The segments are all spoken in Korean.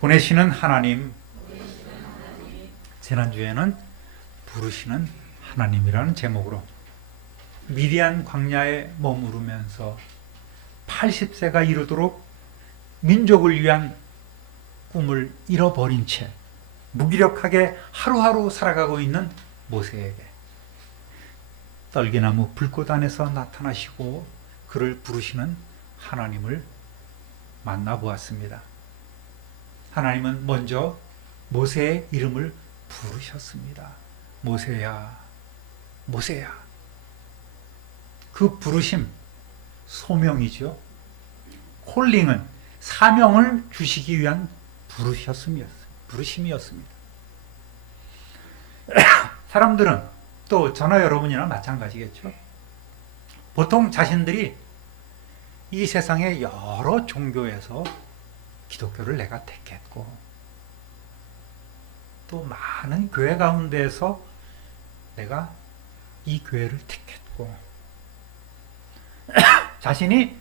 보내시는 하나님, 지난주에는 부르시는 하나님이라는 제목으로 미디안 광야에 머무르면서 80세가 이르도록 민족을 위한 꿈을 잃어버린 채 무기력하게 하루하루 살아가고 있는 모세에게 떨기나무 불꽃 안에서 나타나시고 그를 부르시는 하나님을 만나보았습니다. 하나님은 먼저 모세의 이름을 부르셨습니다. 모세야, 모세야. 그 부르심, 소명이죠. 콜링은 사명을 주시기 위한 부르심이었습니다. 사람들은 또 저나 여러분이나 마찬가지겠죠. 보통 자신들이 이 세상의 여러 종교에서 기독교를 내가 택했고 또 많은 교회 가운데에서 내가 이 교회를 택했고 자신이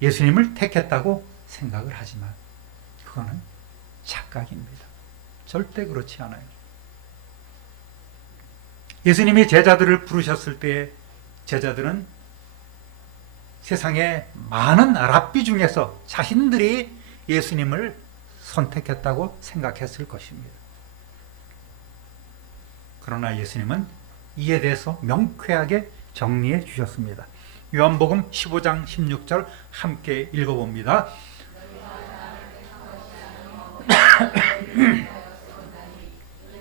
예수님을 택했다고 생각을 하지만 그거는 착각입니다. 절대 그렇지 않아요. 예수님이 제자들을 부르셨을 때 제자들은 세상의 많은 랍비 중에서 자신들이 예수님을 선택했다고 생각했을 것입니다. 그러나 예수님은 이에 대해서 명쾌하게 정리해 주셨습니다. 요한복음 15장 16절 함께 읽어봅니다.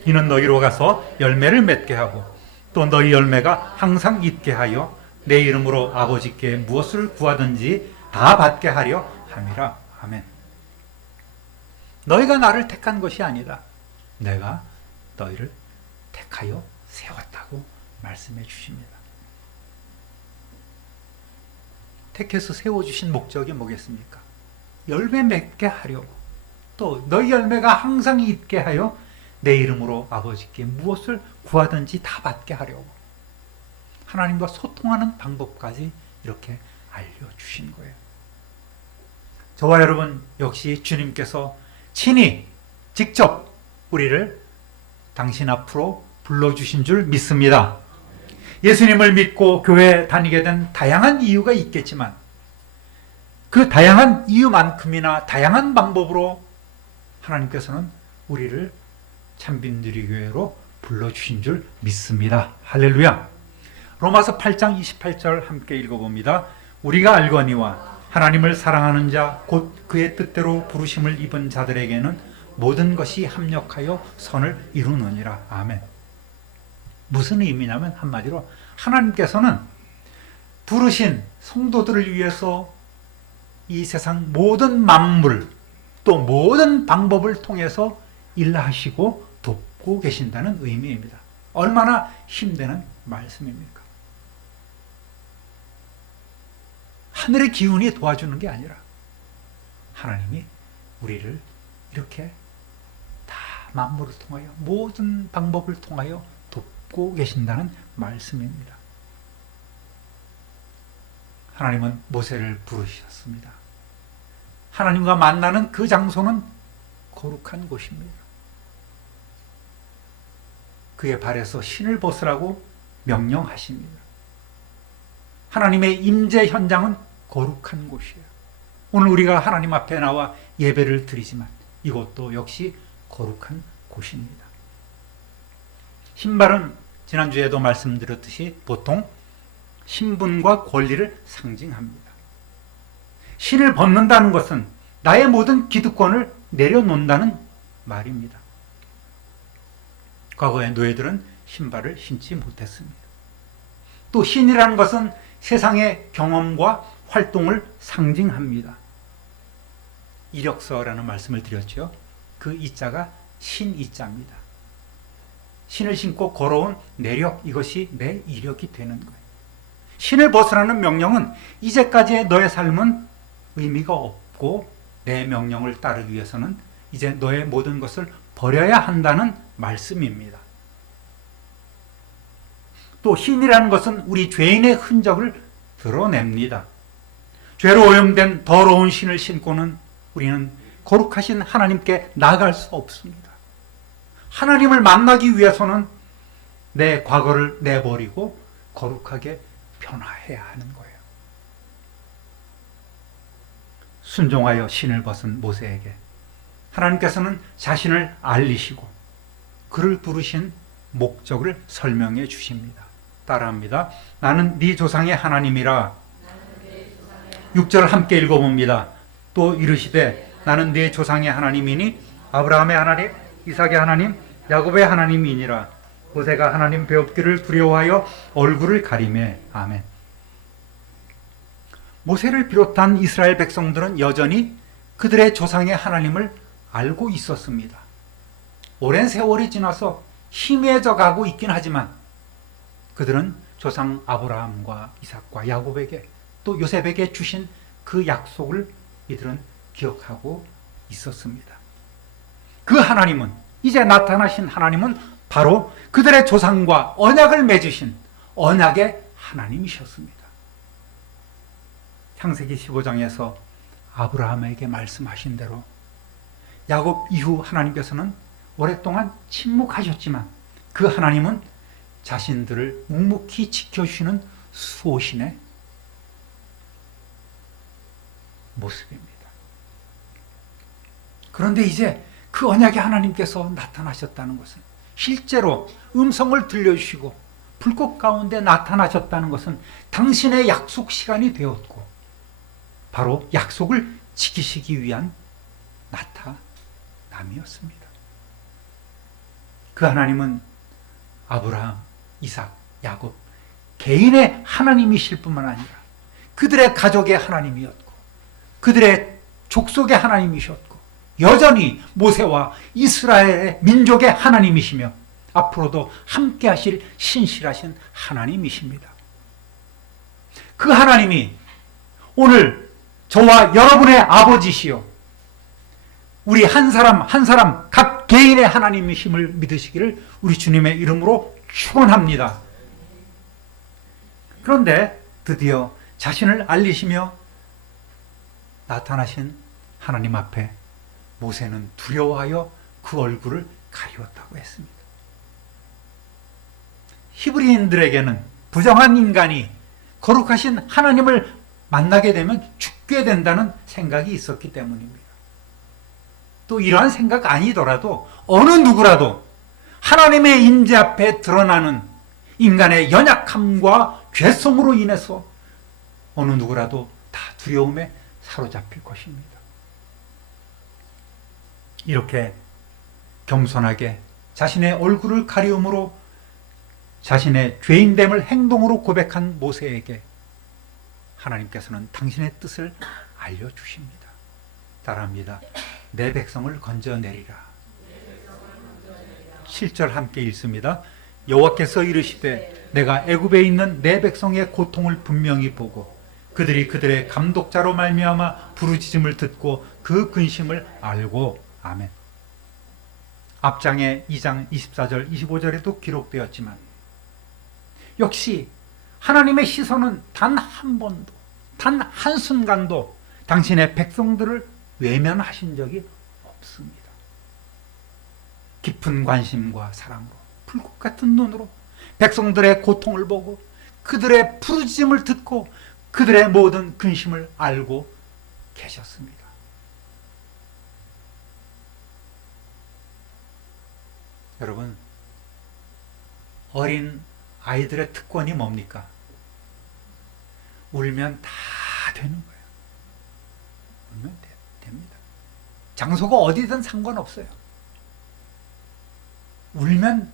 이는 너희로 가서 열매를 맺게 하고 또 너희 열매가 항상 있게 하여 내 이름으로 아버지께 무엇을 구하든지 다 받게 하려 함이라. 아멘. 너희가 나를 택한 것이 아니다. 내가 너희를 택하여 세웠다고 말씀해 주십니다. 택해서 세워주신 목적이 뭐겠습니까? 열매 맺게 하려고, 또 너희 열매가 항상 있게 하여 내 이름으로 아버지께 무엇을 구하든지 다 받게 하려고, 하나님과 소통하는 방법까지 이렇게 알려주신 거예요. 저와 여러분 역시 주님께서 친히 직접 우리를 당신 앞으로 불러주신 줄 믿습니다. 예수님을 믿고 교회에 다니게 된 다양한 이유가 있겠지만 그 다양한 이유만큼이나 다양한 방법으로 하나님께서는 우리를 참빈누리교회로 불러주신 줄 믿습니다. 할렐루야. 로마서 8장 28절 함께 읽어봅니다. 우리가 알거니와 하나님을 사랑하는 자 곧 그의 뜻대로 부르심을 입은 자들에게는 모든 것이 합력하여 선을 이루느니라. 아멘. 무슨 의미냐면 한마디로 하나님께서는 부르신 성도들을 위해서 이 세상 모든 만물 또 모든 방법을 통해서 일하시고 돕고 계신다는 의미입니다. 얼마나 힘드는 말씀입니까? 하늘의 기운이 도와주는 게 아니라 하나님이 우리를 이렇게 다 만물을 통하여 모든 방법을 통하여 돕고 계신다는 말씀입니다. 하나님은 모세를 부르셨습니다. 하나님과 만나는 그 장소는 거룩한 곳입니다. 그의 발에서 신을 벗으라고 명령하십니다. 하나님의 임재 현장은 거룩한 곳이에요. 오늘 우리가 하나님 앞에 나와 예배를 드리지만 이것도 역시 거룩한 곳입니다. 신발은 지난주에도 말씀드렸듯이 보통 신분과 권리를 상징합니다. 신을 벗는다는 것은 나의 모든 기득권을 내려놓는다는 말입니다. 과거의 노예들은 신발을 신지 못했습니다. 또 신이라는 것은 세상의 경험과 활동을 상징합니다. 이력서라는 말씀을 드렸죠. 그 이자가 신이자입니다. 신을 신고 걸어온 내력, 이것이 내 이력이 되는 거예요. 신을 벗으라는 명령은 이제까지의 너의 삶은 의미가 없고 내 명령을 따르기 위해서는 이제 너의 모든 것을 버려야 한다는 말씀입니다. 또 신이라는 것은 우리 죄인의 흔적을 드러냅니다. 죄로 오염된 더러운 신을 신고는 우리는 거룩하신 하나님께 나아갈 수 없습니다. 하나님을 만나기 위해서는 내 과거를 내버리고 거룩하게 변화해야 하는 거예요. 순종하여 신을 벗은 모세에게 하나님께서는 자신을 알리시고 그를 부르신 목적을 설명해 주십니다. 따라합니다. 나는 네 조상의 하나님이라. 6절 함께 읽어봅니다. 또 이르시되 나는 네 조상의 하나님이니 아브라함의 하나님, 이삭의 하나님, 야곱의 하나님이니라. 모세가 하나님 배웁기를 두려워하여 얼굴을 가리매. 아멘. 모세를 비롯한 이스라엘 백성들은 여전히 그들의 조상의 하나님을 알고 있었습니다. 오랜 세월이 지나서 희미해져 가고 있긴 하지만 그들은 조상 아브라함과 이삭과 야곱에게 또 요셉에게 주신 그 약속을 이들은 기억하고 있었습니다. 그 하나님은, 이제 나타나신 하나님은 바로 그들의 조상과 언약을 맺으신 언약의 하나님이셨습니다. 창세기 15장에서 아브라함에게 말씀하신 대로 야곱 이후 하나님께서는 오랫동안 침묵하셨지만 그 하나님은 자신들을 묵묵히 지켜주시는 수호신의 모습입니다. 그런데 이제 그 언약의 하나님께서 나타나셨다는 것은, 실제로 음성을 들려주시고 불꽃 가운데 나타나셨다는 것은 당신의 약속 시간이 되었고 바로 약속을 지키시기 위한 나타남이었습니다. 그 하나님은 아브라함, 이삭, 야곱 개인의 하나님이실 뿐만 아니라 그들의 가족의 하나님이었고 그들의 족속의 하나님이셨고 여전히 모세와 이스라엘의 민족의 하나님이시며 앞으로도 함께 하실 신실하신 하나님이십니다. 그 하나님이 오늘 저와 여러분의 아버지시요 우리 한 사람 한 사람 각 개인의 하나님이심을 믿으시기를 우리 주님의 이름으로 축원합니다. 그런데 드디어 자신을 알리시며 나타나신 하나님 앞에 모세는 두려워하여 그 얼굴을 가리웠다고 했습니다. 히브리인들에게는 부정한 인간이 거룩하신 하나님을 만나게 되면 죽게 된다는 생각이 있었기 때문입니다. 또 이러한 생각 아니더라도 어느 누구라도 하나님의 임재 앞에 드러나는 인간의 연약함과 죄성으로 인해서 어느 누구라도 다 두려움에 사로잡힐 것입니다. 이렇게 겸손하게 자신의 얼굴을 가리움으로 자신의 죄인됨을 행동으로 고백한 모세에게 하나님께서는 당신의 뜻을 알려주십니다. 따라합니다. 내 백성을 건져내리라. 7절 함께 읽습니다. 여호와께서 이르시되 내가 애굽에 있는 내 백성의 고통을 분명히 보고 그들이 그들의 감독자로 말미암아 부르짖음을 듣고 그 근심을 알고. 아멘. 앞장에 2장 24절 25절에도 기록되었지만 역시 하나님의 시선은 단 한 번도 단 한순간도 당신의 백성들을 외면하신 적이 없습니다. 깊은 관심과 사랑으로 불꽃 같은 눈으로 백성들의 고통을 보고 그들의 부르짖음을 듣고 그들의 모든 근심을 알고 계셨습니다. 여러분, 어린 아이들의 특권이 뭡니까? 울면 다 되는 거예요. 울면 됩니다. 장소가 어디든 상관없어요. 울면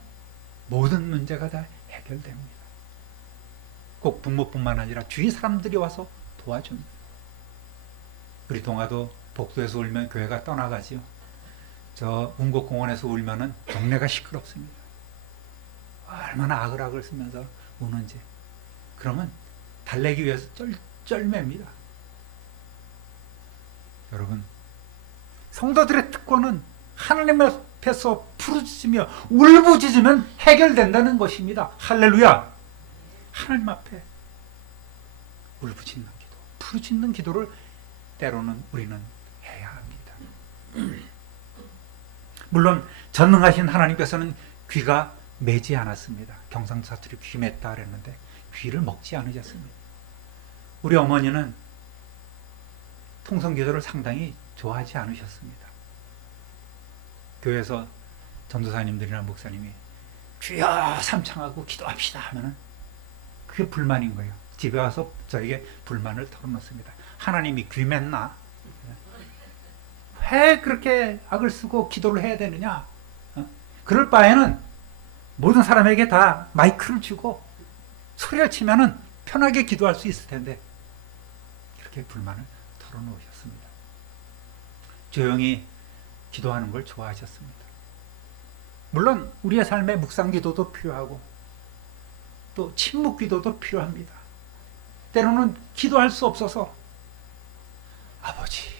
모든 문제가 다 해결됩니다. 꼭 부모뿐만 아니라 주위 사람들이 와서 도와줍니다. 우리 동아도 복도에서 울면 교회가 떠나가지요. 저 운곡공원에서 울면은 동네가 시끄럽습니다. 얼마나 아글아글 쓰면서 우는지. 그러면 달래기 위해서 쩔매입니다. 여러분, 성도들의 특권은 하나님 앞에서 부르짖으며 울부짖으면 해결된다는 것입니다. 할렐루야. 하나님 앞에 울부짖는 기도, 부르짖는 기도를 때로는 우리는 해야 합니다. 물론 전능하신 하나님께서는 귀가 매지 않았습니다. 경상사투리 귀 맸다 그랬는데 귀를 먹지 않으셨습니다. 우리 어머니는 통성기도를 상당히 좋아하지 않으셨습니다. 교회에서 전도사님들이나 목사님이 주여 삼창하고 기도합시다 하면은 그게 불만인 거예요. 집에 와서 저에게 불만을 털어놓습니다. 하나님이 귀 맸나? 왜 그렇게 악을 쓰고 기도를 해야 되느냐? 그럴 바에는 모든 사람에게 다 마이크를 주고 소리를 치면은 편하게 기도할 수 있을 텐데 이렇게 불만을 털어놓으셨습니다. 조용히 기도하는 걸 좋아하셨습니다. 물론 우리의 삶에 묵상 기도도 필요하고 또 침묵 기도도 필요합니다. 때로는 기도할 수 없어서 아버지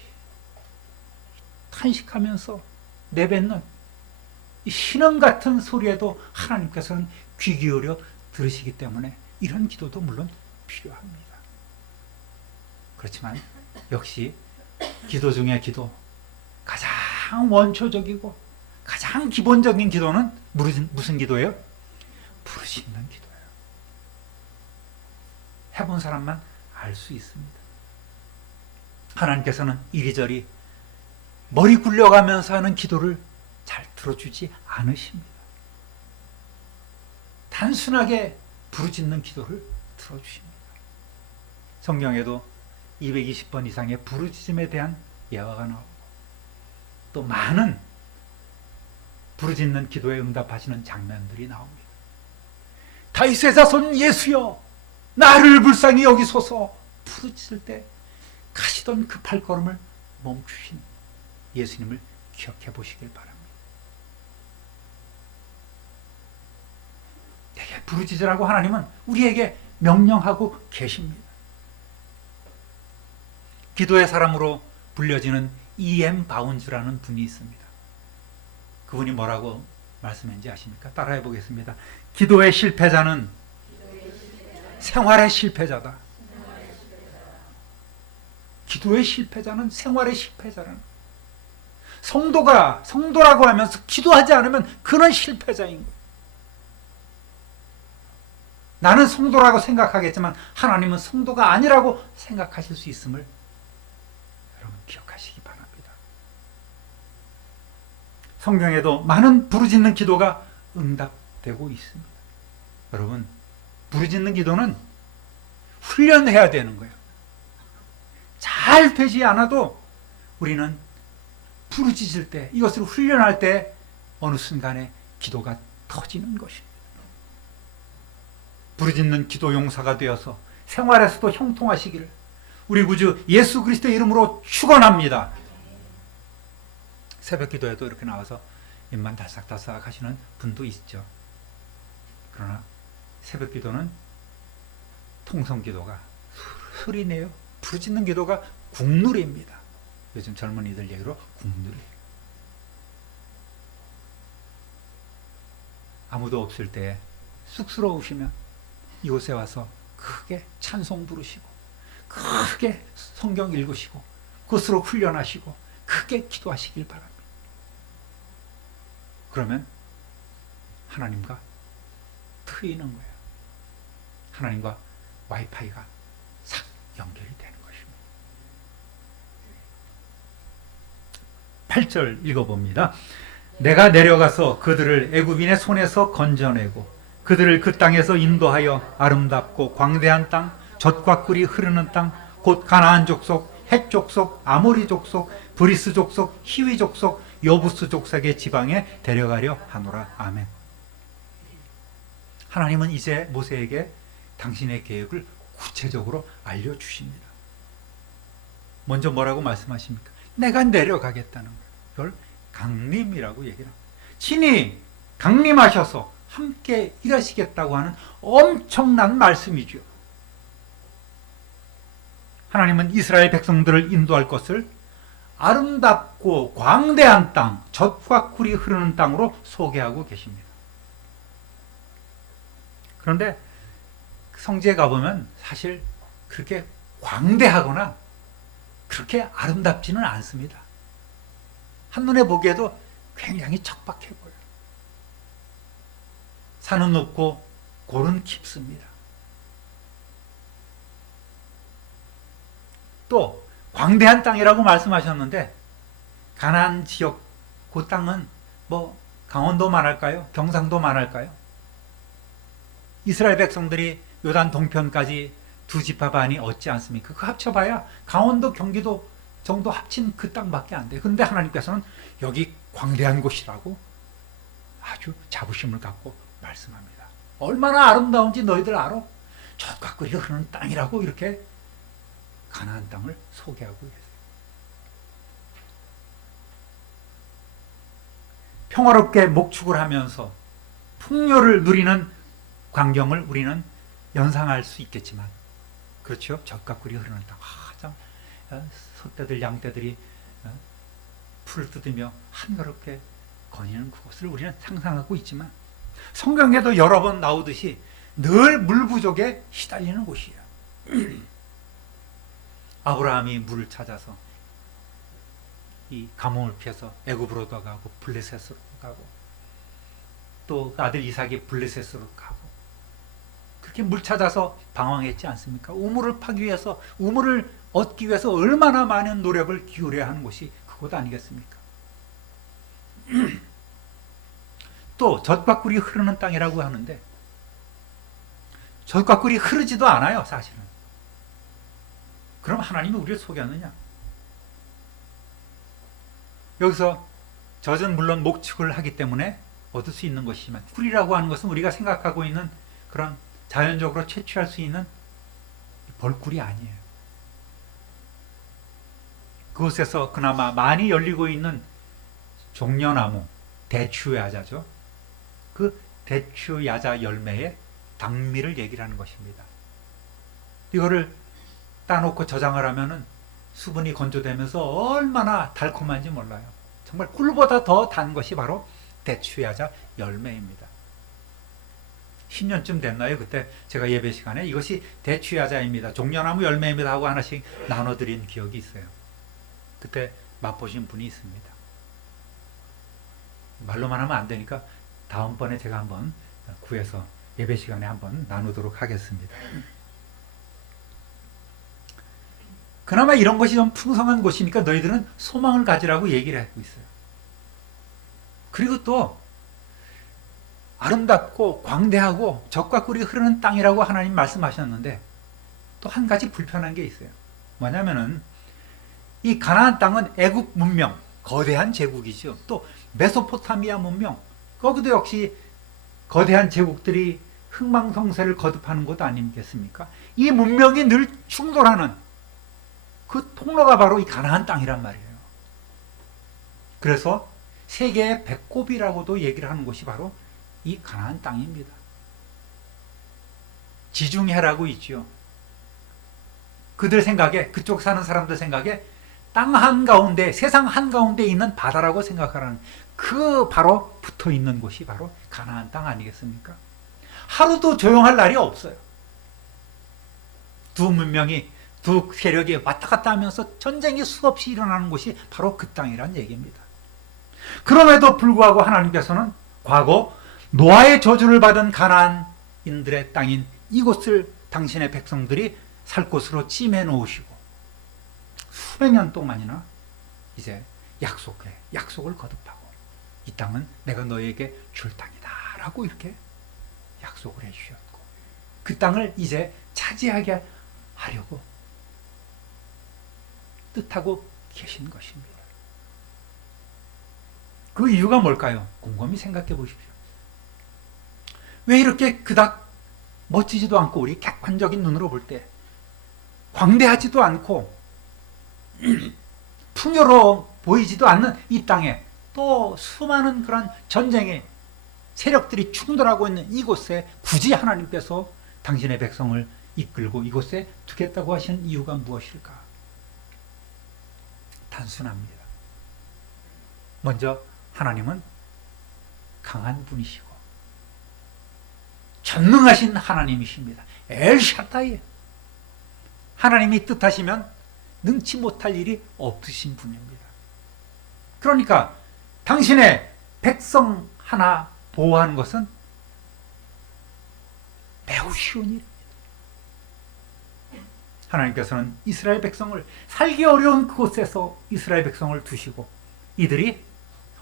탄식하면서 내뱉는 이 신음 같은 소리에도 하나님께서는 귀 기울여 들으시기 때문에 이런 기도도 물론 필요합니다. 그렇지만 역시 기도 중에 기도, 가장 원초적이고 가장 기본적인 기도는 무슨 기도예요? 부르짖는 기도예요. 해본 사람만 알 수 있습니다. 하나님께서는 이리저리 머리 굴려가면서 하는 기도를 잘 들어주지 않으십니다. 단순하게 부르짖는 기도를 들어주십니다. 성경에도 220번 이상의 부르짖음에 대한 예화가 나오고 또 많은 부르짖는 기도에 응답하시는 장면들이 나옵니다. 다윗의 자손 예수여 나를 불쌍히 여기소서 부르짖을 때 가시던 그 발걸음을 멈추신 예수님을 기억해 보시길 바랍니다. 내게 부르짖으라고 하나님은 우리에게 명령하고 계십니다. 기도의 사람으로 불려지는 E.M. 바운즈라는 분이 있습니다. 그분이 뭐라고 말씀했는지 아십니까? 따라해 보겠습니다. 기도의 실패자는 생활의 실패자다. 기도의 실패자는 생활의 실패자라는 성도라고 하면서 기도하지 않으면 그는 실패자인 거예요. 나는 성도라고 생각하겠지만 하나님은 성도가 아니라고 생각하실 수 있음을 여러분 기억하시기 바랍니다. 성경에도 많은 부르짖는 기도가 응답되고 있습니다. 여러분, 부르짖는 기도는 훈련해야 되는 거예요. 잘 되지 않아도 우리는 부르짖을 때, 이것을 훈련할 때 어느 순간에 기도가 터지는 것입니다. 부르짖는 기도 용사가 되어서 생활에서도 형통하시기를 우리 구주 예수 그리스도의 이름으로 축원합니다. 새벽 기도에도 이렇게 나와서 입만 달싹달싹 하시는 분도 있죠. 그러나 새벽 기도는 통성 기도가 술이네요. 부르짖는 기도가 국룰입니다. 요즘 젊은이들 얘기로 국룰이에요. 아무도 없을 때 쑥스러우시면 이곳에 와서 크게 찬송 부르시고 크게 성경 읽으시고 그것으로 훈련하시고 크게 기도하시길 바랍니다. 그러면 하나님과 트이는 거예요. 하나님과 와이파이가 싹 연결이 되는 것입니다. 8절 읽어봅니다. 내가 내려가서 그들을 애굽인의 손에서 건져내고 그들을 그 땅에서 인도하여 아름답고 광대한 땅, 젖과 꿀이 흐르는 땅, 곧 가나안 족속, 헷 족속, 아모리 족속, 브리스 족속, 히위 족속, 여부스 족속의 지방에 데려가려 하노라. 아멘. 하나님은 이제 모세에게 당신의 계획을 구체적으로 알려주십니다. 먼저 뭐라고 말씀하십니까? 내가 내려가겠다는 거예요. 이걸 강림이라고 얘기를 합니다. 친히 강림하셔서 함께 일하시겠다고 하는 엄청난 말씀이죠. 하나님은 이스라엘 백성들을 인도할 것을 아름답고 광대한 땅, 젖과 꿀이 흐르는 땅으로 소개하고 계십니다. 그런데 성지에 가보면 사실 그렇게 광대하거나 그렇게 아름답지는 않습니다. 한눈에 보기에도 굉장히 척박해 보여요. 산은 높고 골은 깊습니다. 또 광대한 땅이라고 말씀하셨는데 가나안 지역 그 땅은 뭐 강원도만 할까요? 경상도만 할까요? 이스라엘 백성들이 요단 동편까지 두 지파 반이 얻지 않습니까? 그 합쳐봐야 강원도 경기도 정도 합친 그 땅밖에 안 돼요. 그런데 하나님께서는 여기 광대한 곳이라고 아주 자부심을 갖고 말씀합니다. 얼마나 아름다운지 너희들 알아? 젖과 꿀이 흐르는 땅이라고 이렇게 가나안 땅을 소개하고 계세요. 평화롭게 목축을 하면서 풍요를 누리는 광경을 우리는 연상할 수 있겠지만, 그렇죠? 젖과 꿀이 흐르는 땅. 참 소떼들 양떼들이 풀을 뜯으며 한가롭게 거니는 그곳을 우리는 상상하고 있지만, 성경에도 여러 번 나오듯이 늘 물 부족에 시달리는 곳이에요. 아브라함이 물을 찾아서 이 가뭄을 피해서 애굽으로도 가고 블레셋으로 가고, 또 아들 이삭이 블레셋으로 가고, 그렇게 물 찾아서 방황했지 않습니까? 우물을 파기 위해서, 우물을 얻기 위해서 얼마나 많은 노력을 기울여야 하는 곳이 그곳 아니겠습니까? 또 젖과 꿀이 흐르는 땅이라고 하는데 젖과 꿀이 흐르지도 않아요, 사실은. 그럼 하나님이 우리를 속였느냐? 여기서 젖은 물론 목축을 하기 때문에 얻을 수 있는 것이지만, 꿀이라고 하는 것은 우리가 생각하고 있는 그런 자연적으로 채취할 수 있는 벌꿀이 아니에요. 그곳에서 그나마 많이 열리고 있는 종려나무, 대추야자죠. 그 대추야자 열매의 당미를 얘기를 하는 것입니다. 이거를 따놓고 저장을 하면은 수분이 건조되면서 얼마나 달콤한지 몰라요. 정말 꿀보다 더 단 것이 바로 대추야자 열매입니다. 10년쯤 됐나요? 그때 제가 예배 시간에 이것이 대추야자입니다, 종려나무 열매입니다 하고 하나씩 나눠드린 기억이 있어요. 그때 맛보신 분이 있습니다. 말로만 하면 안 되니까 다음번에 제가 한번 구해서 예배 시간에 한번 나누도록 하겠습니다. 그나마 이런 것이 좀 풍성한 곳이니까 너희들은 소망을 가지라고 얘기를 하고 있어요. 그리고 또 아름답고 광대하고 젖과 꿀이 흐르는 땅이라고 하나님 말씀하셨는데, 또 한 가지 불편한 게 있어요. 뭐냐면은 이 가나안 땅은 애국 문명, 거대한 제국이죠. 또 메소포타미아 문명, 거기도 역시 거대한 제국들이 흥망성쇠를 거듭하는 곳 아니겠습니까? 이 문명이 늘 충돌하는 그 통로가 바로 이 가나안 땅이란 말이에요. 그래서 세계의 배꼽이라고도 얘기를 하는 곳이 바로 이 가나안 땅입니다. 지중해라고 있죠. 그들 생각에, 그쪽 사는 사람들 생각에 땅 한가운데, 세상 한가운데 있는 바다라고 생각하는 그 바로 붙어 있는 곳이 바로 가나안 땅 아니겠습니까? 하루도 조용할 날이 없어요. 두 문명이, 두 세력이 왔다 갔다 하면서 전쟁이 수없이 일어나는 곳이 바로 그 땅이란 얘기입니다. 그럼에도 불구하고 하나님께서는 과거 노아의 저주를 받은 가나안인들의 땅인 이곳을 당신의 백성들이 살 곳으로 찜해 놓으시고 수백 년 동안이나 이제 약속을 거듭하고, 이 땅은 내가 너에게 줄 땅이다 라고 이렇게 약속을 해주셨고, 그 땅을 이제 차지하게 하려고 뜻하고 계신 것입니다. 그 이유가 뭘까요? 곰곰이 생각해 보십시오. 왜 이렇게 그닥 멋지지도 않고 우리 객관적인 눈으로 볼 때 광대하지도 않고 풍요로워 보이지도 않는 이 땅에 또 수많은 그런 전쟁의 세력들이 충돌하고 있는 이곳에 굳이 하나님께서 당신의 백성을 이끌고 이곳에 두겠다고 하신 이유가 무엇일까? 단순합니다. 먼저 하나님은 강한 분이시고 전능하신 하나님이십니다. 엘샤다이. 하나님이 뜻하시면 능치 못할 일이 없으신 분입니다. 그러니까 당신의 백성 하나 보호하는 것은 매우 쉬운 일입니다. 하나님께서는 이스라엘 백성을 살기 어려운 그곳에서 이스라엘 백성을 두시고 이들이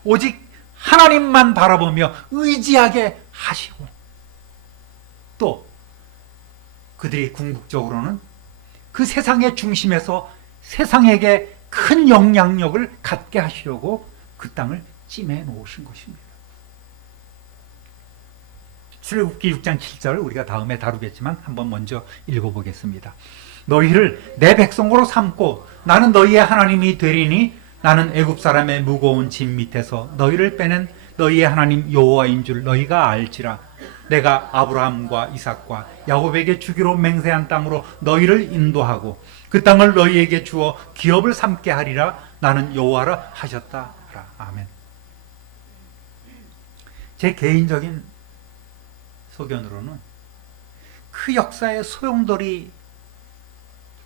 오직 하나님만 바라보며 의지하게 하시고 또 그들이 궁극적으로는 그 세상의 중심에서 세상에게 큰 영향력을 갖게 하시려고 그 땅을 찜해 놓으신 것입니다. 출애굽기 6장 7절 우리가 다음에 다루겠지만 한번 먼저 읽어보겠습니다. 너희를 내 백성으로 삼고 나는 너희의 하나님이 되리니 나는 애굽 사람의 무거운 짐 밑에서 너희를 빼낸 너희의 하나님 여호와인 줄 너희가 알지라. 내가 아브라함과 이삭과 야곱에게 주기로 맹세한 땅으로 너희를 인도하고 그 땅을 너희에게 주어 기업을 삼게 하리라. 나는 여호와라 하셨다. 아멘. 제 개인적인 소견으로는 그 역사의 소용돌이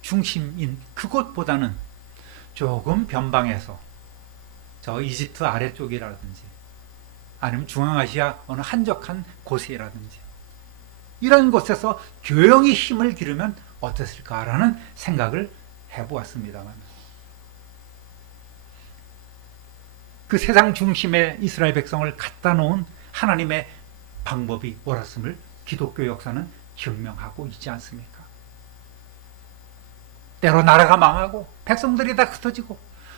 중심인 그곳보다는 조금 변방에서 저 이집트 아래쪽이라든지 아니면 중앙아시아 어느 한적한 곳이라든지 이런 곳에서 조용히 힘을 기르면 어땠을까라는 생각을 해보았습니다만 그 세상 중심에 이스라엘 백성을 갖다 놓은 하나님의 방법이 옳았음을 기독교 역사는 증명하고 있지 않습니까? 때로 나라가 망하고 백성들이 다 흩어지고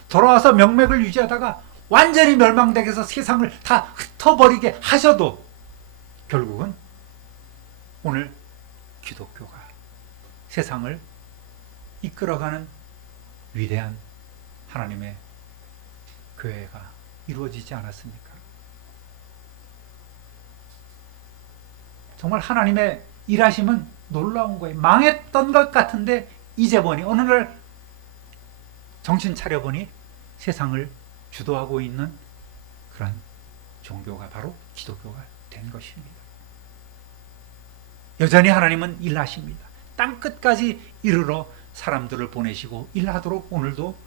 돌아와서 명맥을 유지하다가 완전히 멸망되게 해서 세상을 다 흩어버리게 하셔도 결국은 오늘 기독교가 세상을 이끌어가는 위대한 하나님의 교회가 이루어지지 않았습니까? 정말 하나님의 일하심은 놀라운 거예요. 망했던 것 같은데 이제 보니 어느 날 정신 차려보니 세상을 주도하고 있는 그런 종교가 바로 기독교가 된 것입니다. 여전히 하나님은 일하십니다. 땅끝까지 이르러 사람들을 보내시고 일하도록 오늘도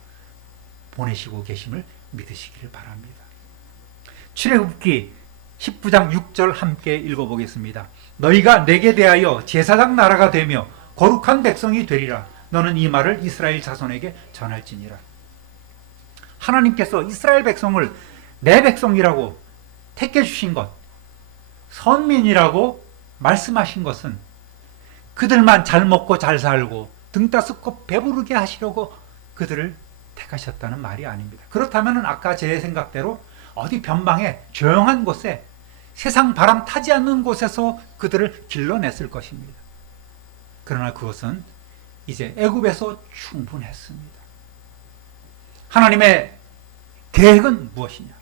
보내시고 계심을 믿으시기를 바랍니다. 출애굽기 19장 6절 함께 읽어보겠습니다. 너희가 내게 대하여 제사장 나라가 되며 거룩한 백성이 되리라. 너는 이 말을 이스라엘 자손에게 전할지니라. 하나님께서 이스라엘 백성을 내 백성이라고 택해 주신 것, 선민이라고 말씀하신 것은 그들만 잘 먹고 잘 살고 등 따숩고 배부르게 하시려고 그들을 택하셨다는 말이 아닙니다. 그렇다면 아까 제 생각대로 어디 변방에 조용한 곳에 세상 바람 타지 않는 곳에서 그들을 길러냈을 것입니다. 그러나 그것은 이제 애굽에서 충분했습니다. 하나님의 계획은 무엇이냐?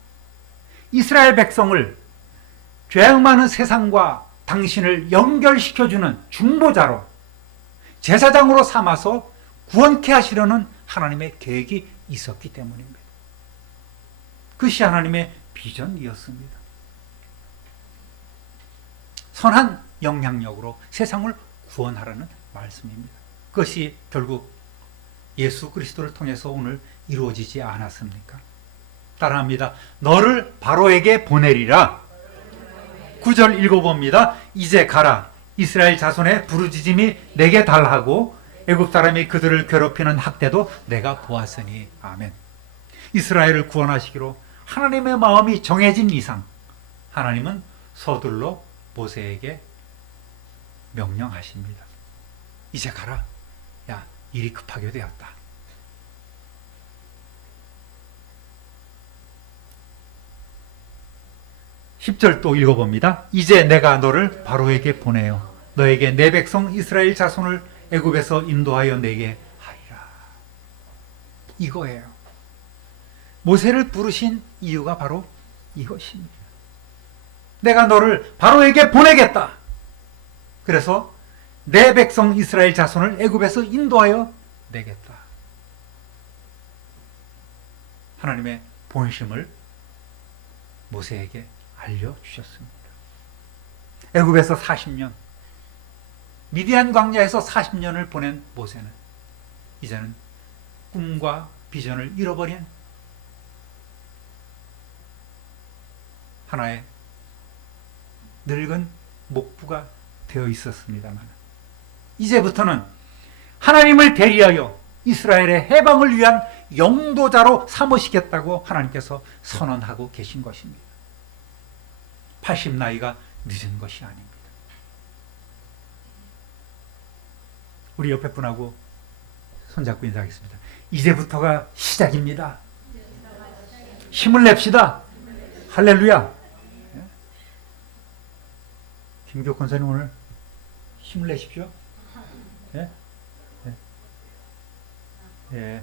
이스라엘 백성을 죄악 많은 세상과 당신을 연결시켜주는 중보자로 제사장으로 삼아서 구원케 하시려는 하나님의 계획이 있었기 때문입니다. 그것이 하나님의 비전이었습니다. 선한 영향력으로 세상을 구원하라는 말씀입니다. 그것이 결국 예수 그리스도를 통해서 오늘 이루어지지 않았습니까? 따라합니다. 너를 바로에게 보내리라. 9절 읽어봅니다. 이제 가라. 이스라엘 자손의 부르짖음이 내게 달하고 애굽 사람이 그들을 괴롭히는 학대도 내가 보았으니. 아멘. 이스라엘을 구원하시기로 하나님의 마음이 정해진 이상 하나님은 서둘러 모세에게 명령하십니다. 이제 가라. 야, 일이 급하게 되었다. (10절) 또 읽어봅니다. 이제 내가 너를 바로에게 보내어 너에게 내 백성 이스라엘 자손을 애굽에서 인도하여 내게 하리라. 이거예요. 모세를 부르신 이유가 바로 이것입니다. 내가 너를 바로에게 보내겠다. 그래서 내 백성 이스라엘 자손을 애굽에서 인도하여 내겠다. 하나님의 본심을 모세에게 알려주셨습니다. 애굽에서 40년, 미디안 광야에서 40년을 보낸 모세는 이제는 꿈과 비전을 잃어버린 하나의 늙은 목부가 되어 있었습니다만, 이제부터는 하나님을 대리하여 이스라엘의 해방을 위한 영도자로 삼으시겠다고 하나님께서 선언하고 계신 것입니다. 80 나이가 늦은 것이 아닙니다. 우리 옆에 분하고 손잡고 인사하겠습니다. 이제부터가 시작입니다. 힘을 냅시다. 할렐루야. 김교 권사님 오늘 힘을 내십시오. 예? 예. 예.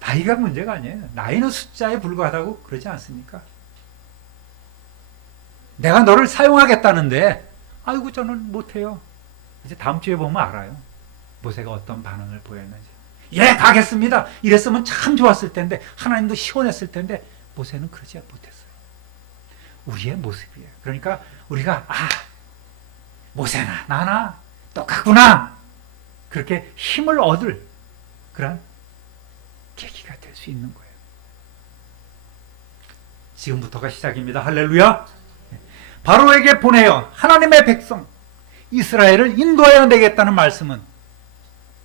나이가 문제가 아니에요. 나이는 숫자에 불과하다고 그러지 않습니까? 내가 너를 사용하겠다는데 아이고 저는 못해요. 이제 다음 주에 보면 알아요. 모세가 어떤 반응을 보였는지. 예, 가겠습니다. 이랬으면 참 좋았을 텐데, 하나님도 시원했을 텐데 모세는 그러지 못했어요. 우리의 모습이에요. 그러니까 우리가 모세나 나나 똑같구나, 그렇게 힘을 얻을 그런 계기가 될 수 있는 거예요. 지금부터가 시작입니다. 할렐루야. 바로에게 보내어 하나님의 백성 이스라엘을 인도하여 내겠다는 말씀은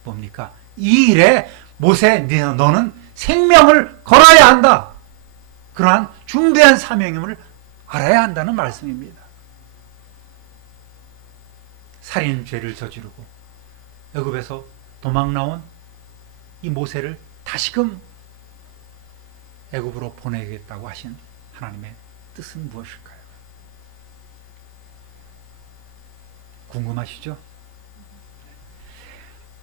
뭡니까? 이 일에 모세, 너는 생명을 걸어야 한다, 그러한 중대한 사명임을 알아야 한다는 말씀입니다. 살인죄를 저지르고 애굽에서 도망 나온 이 모세를 다시금 애굽으로 보내겠다고 하신 하나님의 뜻은 무엇일까요? 궁금하시죠?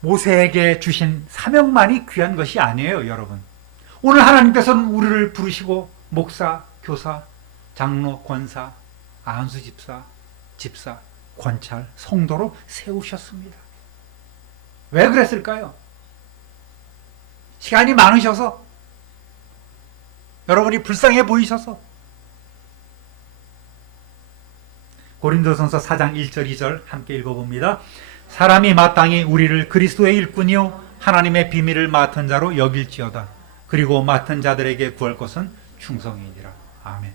모세에게 주신 사명만이 귀한 것이 아니에요, 여러분. 오늘 하나님께서는 우리를 부르시고 목사, 교사, 장로, 권사, 안수 집사, 권찰, 성도로 세우셨습니다. 왜 그랬을까요? 시간이 많으셔서, 여러분이 불쌍해 보이셔서. 고린도전서 4장 1절 2절 함께 읽어봅니다. 사람이 마땅히 우리를 그리스도의 일꾼이요 하나님의 비밀을 맡은 자로 여길지어다. 그리고 맡은 자들에게 구할 것은 충성이니라. 아멘.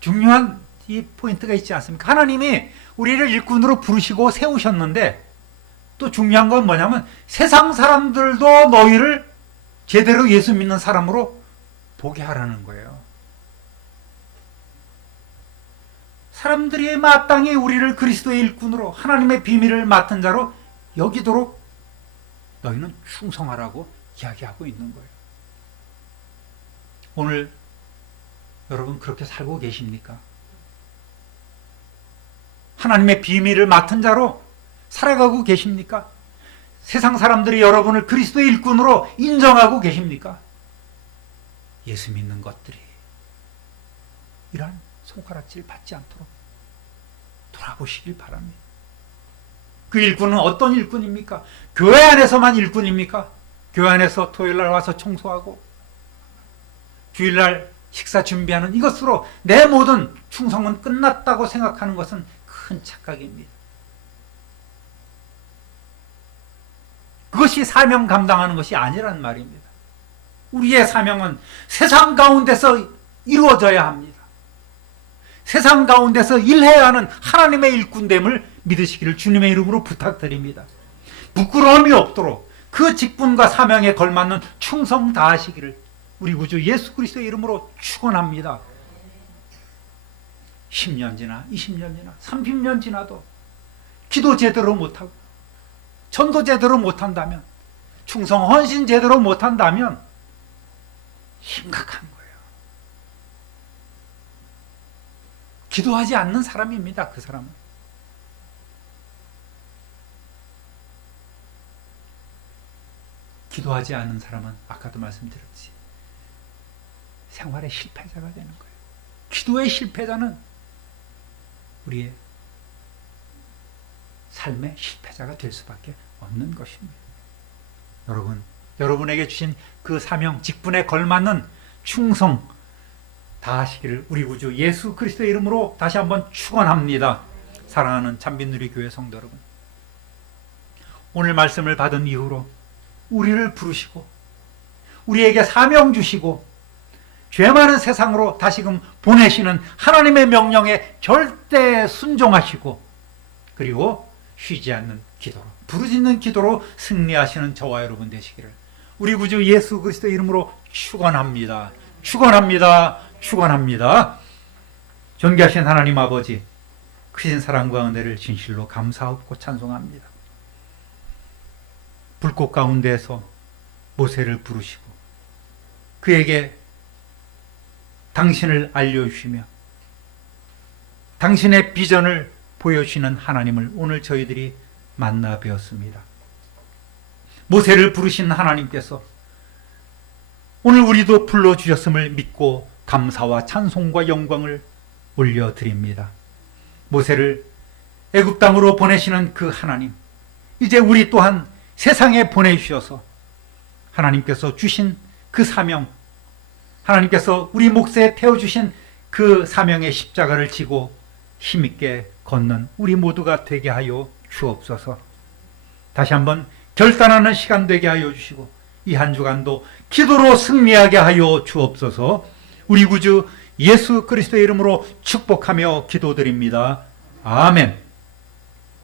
중요한 이 포인트가 있지 않습니까? 하나님이 우리를 일꾼으로 부르시고 세우셨는데, 또 중요한 건 뭐냐면 세상 사람들도 너희를 제대로 예수 믿는 사람으로 보게 하라는 거예요. 사람들이 마땅히 우리를 그리스도의 일꾼으로 하나님의 비밀을 맡은 자로 여기도록 너희는 충성하라고 이야기하고 있는 거예요. 오늘 여러분 그렇게 살고 계십니까? 하나님의 비밀을 맡은 자로 살아가고 계십니까? 세상 사람들이 여러분을 그리스도의 일꾼으로 인정하고 계십니까? 예수 믿는 것들이 이러한 손가락질 받지 않도록 돌아보시길 바랍니다. 그 일꾼은 어떤 일꾼입니까? 교회 안에서만 일꾼입니까? 교회 안에서 토요일날 와서 청소하고 주일날 식사 준비하는 이것으로 내 모든 충성은 끝났다고 생각하는 것은 큰 착각입니다. 그것이 사명 감당하는 것이 아니란 말입니다. 우리의 사명은 세상 가운데서 이루어져야 합니다. 세상 가운데서 일해야 하는 하나님의 일꾼됨을 믿으시기를 주님의 이름으로 부탁드립니다. 부끄러움이 없도록 그 직분과 사명에 걸맞는 충성 다하시기를 우리 구주 예수 그리스도의 이름으로 축원합니다. 10년 지나 20년 지나 30년 지나도 기도 제대로 못하고 전도 제대로 못한다면, 충성 헌신 제대로 못한다면 심각한 거예요. 기도하지 않는 사람입니다. 그 사람은. 기도하지 않는 사람은 아까도 말씀드렸지, 생활의 실패자가 되는 거예요. 기도의 실패자는 우리의 삶의 실패자가 될 수밖에 없는 것입니다. 여러분, 여러분에게 주신 그 사명, 직분에 걸맞는 충성 다하시기를 우리 구주 예수 그리스도의 이름으로 다시 한번 축원합니다. 사랑하는 참빛누리교회 성도 여러분, 오늘 말씀을 받은 이후로 우리를 부르시고 우리에게 사명 주시고 죄 많은 세상으로 다시금 보내시는 하나님의 명령에 절대 순종하시고 그리고 쉬지 않는 기도로 부르짖는 기도로 승리하시는 저와 여러분 되시기를 우리 구주 예수 그리스도의 이름으로 축원합니다. 축원합니다. 축원합니다. 존귀하신 하나님 아버지 크신 사랑과 은혜를 진실로 감사하고 찬송합니다. 불꽃 가운데에서 모세를 부르시고 그에게 당신을 알려주시며 당신의 비전을 보여주시는 하나님을 오늘 저희들이 만나 뵈었습니다. 모세를 부르신 하나님께서 오늘 우리도 불러주셨음을 믿고 감사와 찬송과 영광을 올려드립니다. 모세를 애굽 땅으로 보내시는 그 하나님, 이제 우리 또한 세상에 보내주셔서 하나님께서 주신 그 사명, 하나님께서 우리 몫에 태워주신 그 사명의 십자가를 지고 힘있게 걷는 우리 모두가 되게 하여 주옵소서. 다시 한번 결단하는 시간 되게 하여 주시고 이 한 주간도 기도로 승리하게 하여 주옵소서. 우리 구주 예수 그리스도의 이름으로 축복하며 기도드립니다. 아멘.